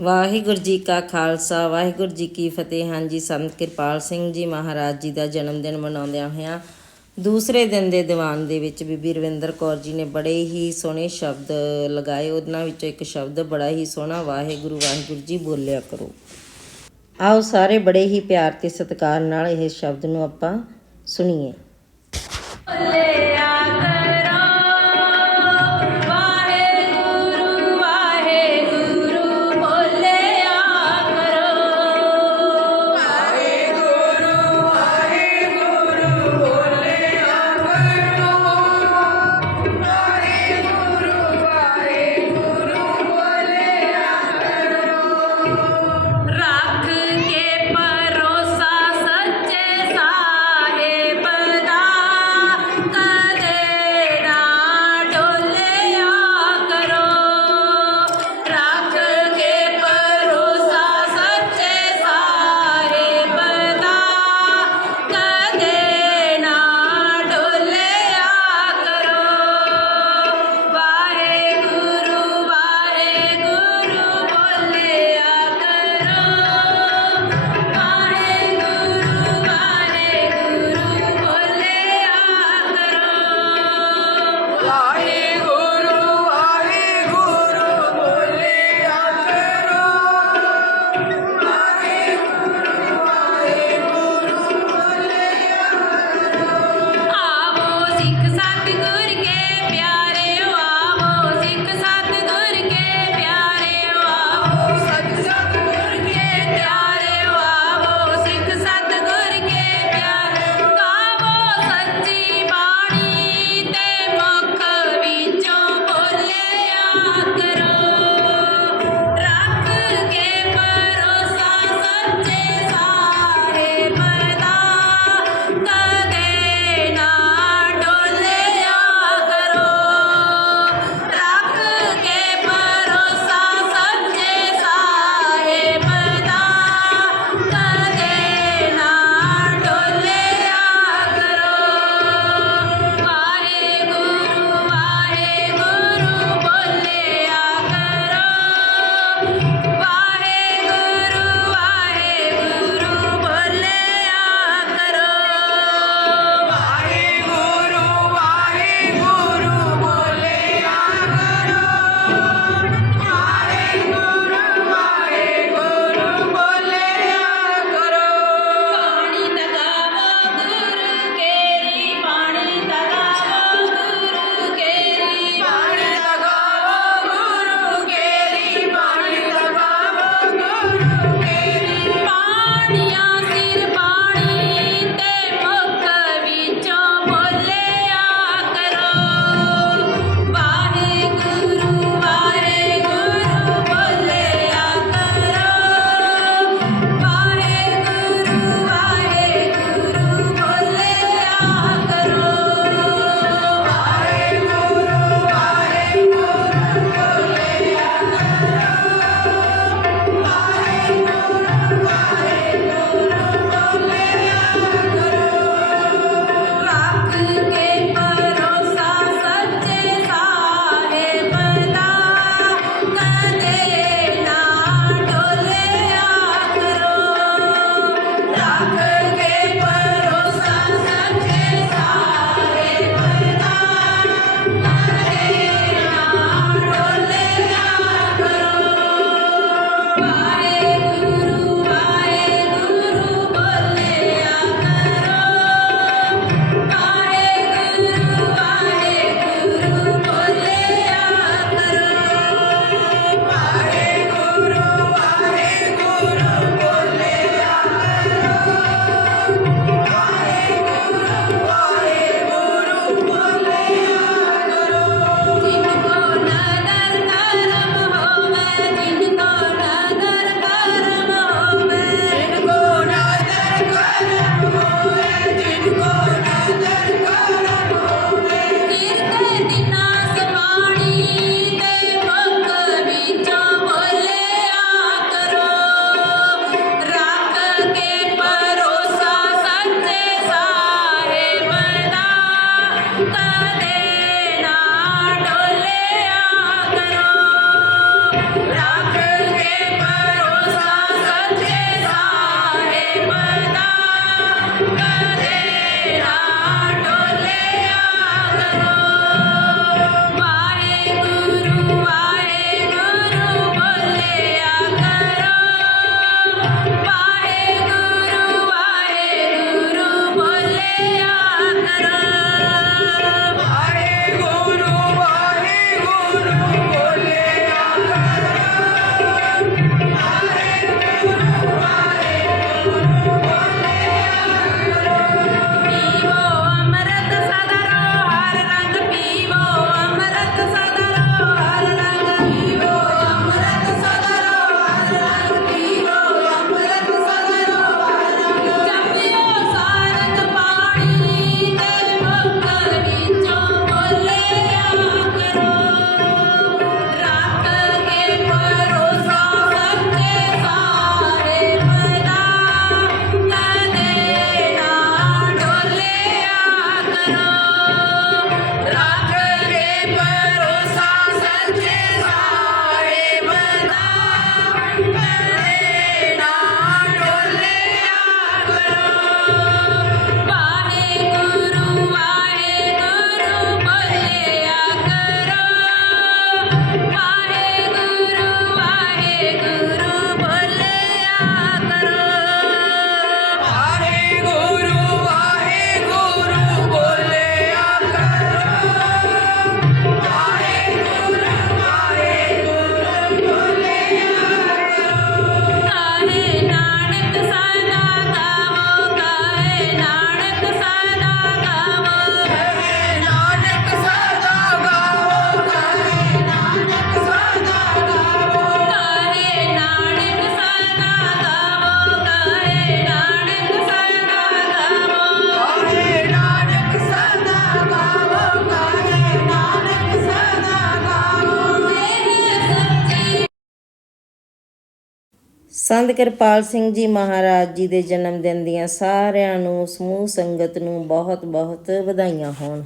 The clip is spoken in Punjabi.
ਵਾਹਿਗੁਰੂ ਜੀ ਕਾ ਖਾਲਸਾ, ਵਾਹਿਗੁਰੂ ਜੀ ਕੀ ਫਤਿਹ। ਹਾਂਜੀ, ਸੰਤ ਕਿਰਪਾਲ ਸਿੰਘ ਜੀ ਮਹਾਰਾਜ ਜੀ ਦਾ ਜਨਮ ਦਿਨ ਮਨਾਉਂਦਿਆਂ ਹੋਇਆਂ ਦੂਸਰੇ ਦਿਨ ਦੇ ਦੀਵਾਨ ਦੇ ਵਿੱਚ ਬੀਬੀ ਰਵਿੰਦਰ ਕੌਰ ਜੀ ਨੇ ਬੜੇ ਹੀ ਸੋਹਣੇ ਸ਼ਬਦ ਲਗਾਏ। ਉਹਨਾਂ ਵਿੱਚੋਂ ਇੱਕ ਸ਼ਬਦ ਬੜਾ ਹੀ ਸੋਹਣਾ, ਵਾਹਿਗੁਰੂ ਵਾਹਿਗੁਰੂ ਜੀ ਬੋਲਿਆ ਕਰੋ। ਆਓ ਸਾਰੇ ਬੜੇ ਹੀ ਪਿਆਰ ਤੇ ਸਤਿਕਾਰ ਨਾਲ ਇਹ ਸ਼ਬਦ ਨੂੰ ਆਪਾਂ ਸੁਣੀਏ। ਬੱਲੇ ਸੰਤ ਕਿਰਪਾਲ ਸਿੰਘ ਜੀ ਮਹਾਰਾਜ ਜੀ ਦੇ ਜਨਮ ਦਿਨ ਦੀਆਂ ਸਾਰਿਆਂ ਨੂੰ ਸਮੂਹ ਸੰਗਤ ਨੂੰ ਬਹੁਤ ਬਹੁਤ ਵਧਾਈਆਂ ਹੋਣ।